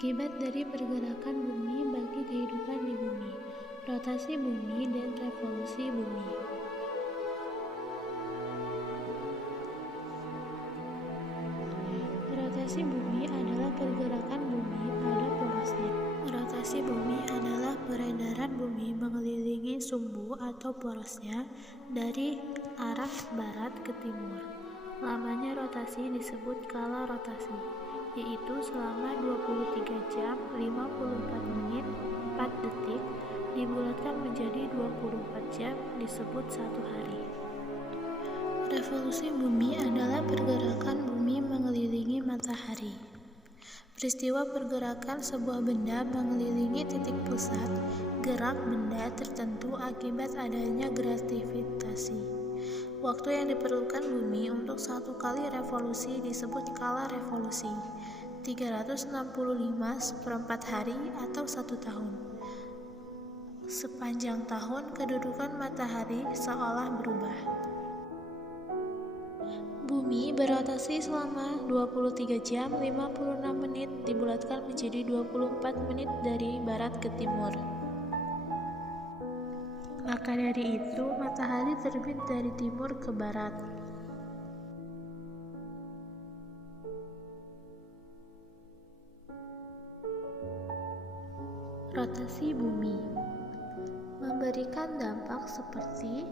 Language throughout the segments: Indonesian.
Akibat dari pergerakan bumi bagi kehidupan di bumi, rotasi bumi dan revolusi bumi. Rotasi bumi adalah pergerakan bumi pada porosnya. Rotasi bumi adalah peredaran bumi mengelilingi sumbu atau porosnya dari arah barat ke timur. Lamanya rotasi disebut kala rotasi, yaitu selama 23 jam 54 menit 4 detik dibulatkan menjadi 24 jam disebut 1 hari. Revolusi bumi adalah pergerakan bumi mengelilingi matahari. Peristiwa pergerakan sebuah benda mengelilingi titik pusat gerak benda tertentu akibat adanya gravitasi. Waktu yang diperlukan bumi untuk satu kali revolusi disebut kala revolusi, 365/4 hari atau 1 tahun. Sepanjang tahun, kedudukan matahari seolah berubah. Bumi berotasi selama 23 jam 56 menit dibulatkan menjadi 24 menit dari barat ke timur. Maka dari itu, matahari terbit dari timur ke barat. Rotasi bumi memberikan dampak seperti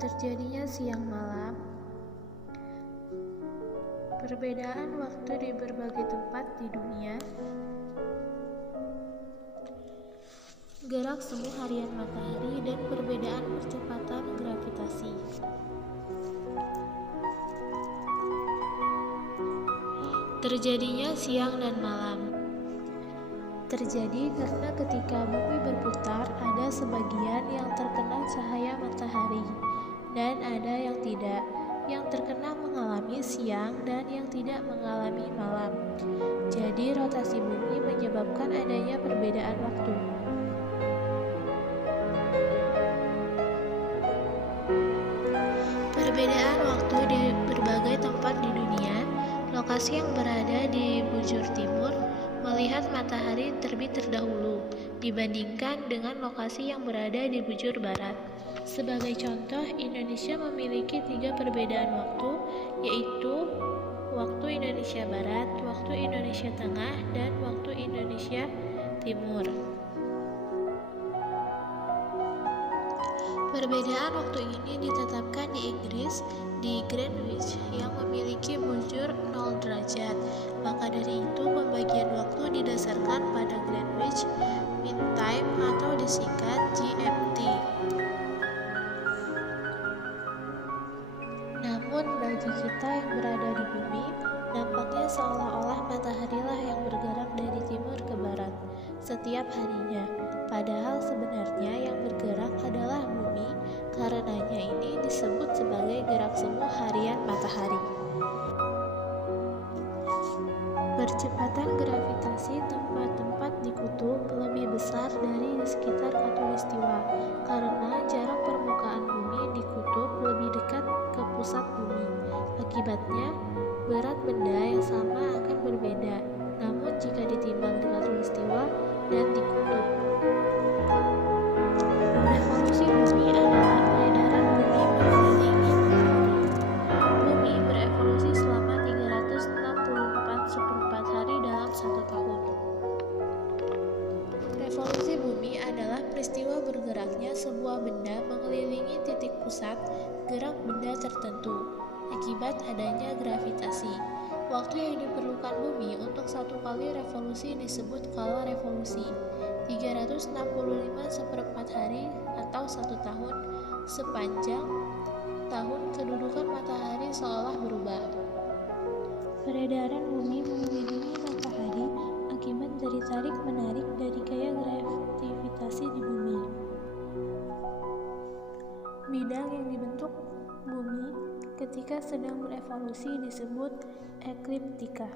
terjadinya siang malam, perbedaan waktu di berbagai tempat di dunia, gerak semu harian matahari, dan perbedaan percepatan gravitasi. Terjadinya siang dan malam terjadi karena ketika bumi berputar, ada sebagian yang terkena cahaya matahari dan ada yang tidak, yang terkena mengalami siang dan yang tidak mengalami malam. Jadi rotasi bumi menyebabkan adanya perbedaan waktu. Perbedaan waktu di berbagai tempat di dunia. Lokasi yang berada di bujur timur melihat matahari terbit terdahulu dibandingkan dengan lokasi yang berada di bujur barat. Sebagai contoh, Indonesia memiliki 3 perbedaan waktu, yaitu waktu Indonesia Barat, waktu Indonesia Tengah, dan waktu Indonesia Timur. Perbedaan waktu ini ditetapkan di Inggris di Greenwich yang memiliki bujur 0 derajat. Maka dari itu pembagian waktu didasarkan pada Greenwich Mean Time atau disingkat GMT. Namun bagi kita yang berada di bumi, nampaknya seolah-olah mataharilah yang bergerak dari timur ke barat setiap harinya. Padahal sebenarnya yang bergerak adalah bumi, karenanya ini disebut sebagai gerak semu harian matahari. Percepatan gravitasi tempat-tempat di kutub lebih besar dari di sekitar khatulistiwa, karena jarak permukaan bumi di kutub lebih dekat ke pusat bumi. Akibatnya, berat benda yang sama akan berbeda, namun jika ditimbang di khatulistiwa dan di kutub. Revolusi bumi adalah peredaran bumi mengelilingi matahari. Bumi berevolusi selama 364/4 hari dalam 1 tahun. Revolusi bumi adalah peristiwa bergeraknya sebuah benda mengelilingi titik pusat gerak benda tertentu akibat adanya gravitasi. Waktu yang diperlukan bumi untuk satu kali revolusi disebut kala revolusi, 365/4 hari atau 1 tahun. Sepanjang tahun, kedudukan matahari seolah berubah. Peredaran bumi mengelilingi matahari akibat dari tarik-menarik dari gaya gravitasi di bumi. Bidang yang dibentuk bumi ketika sedang berevolusi disebut ekliptika.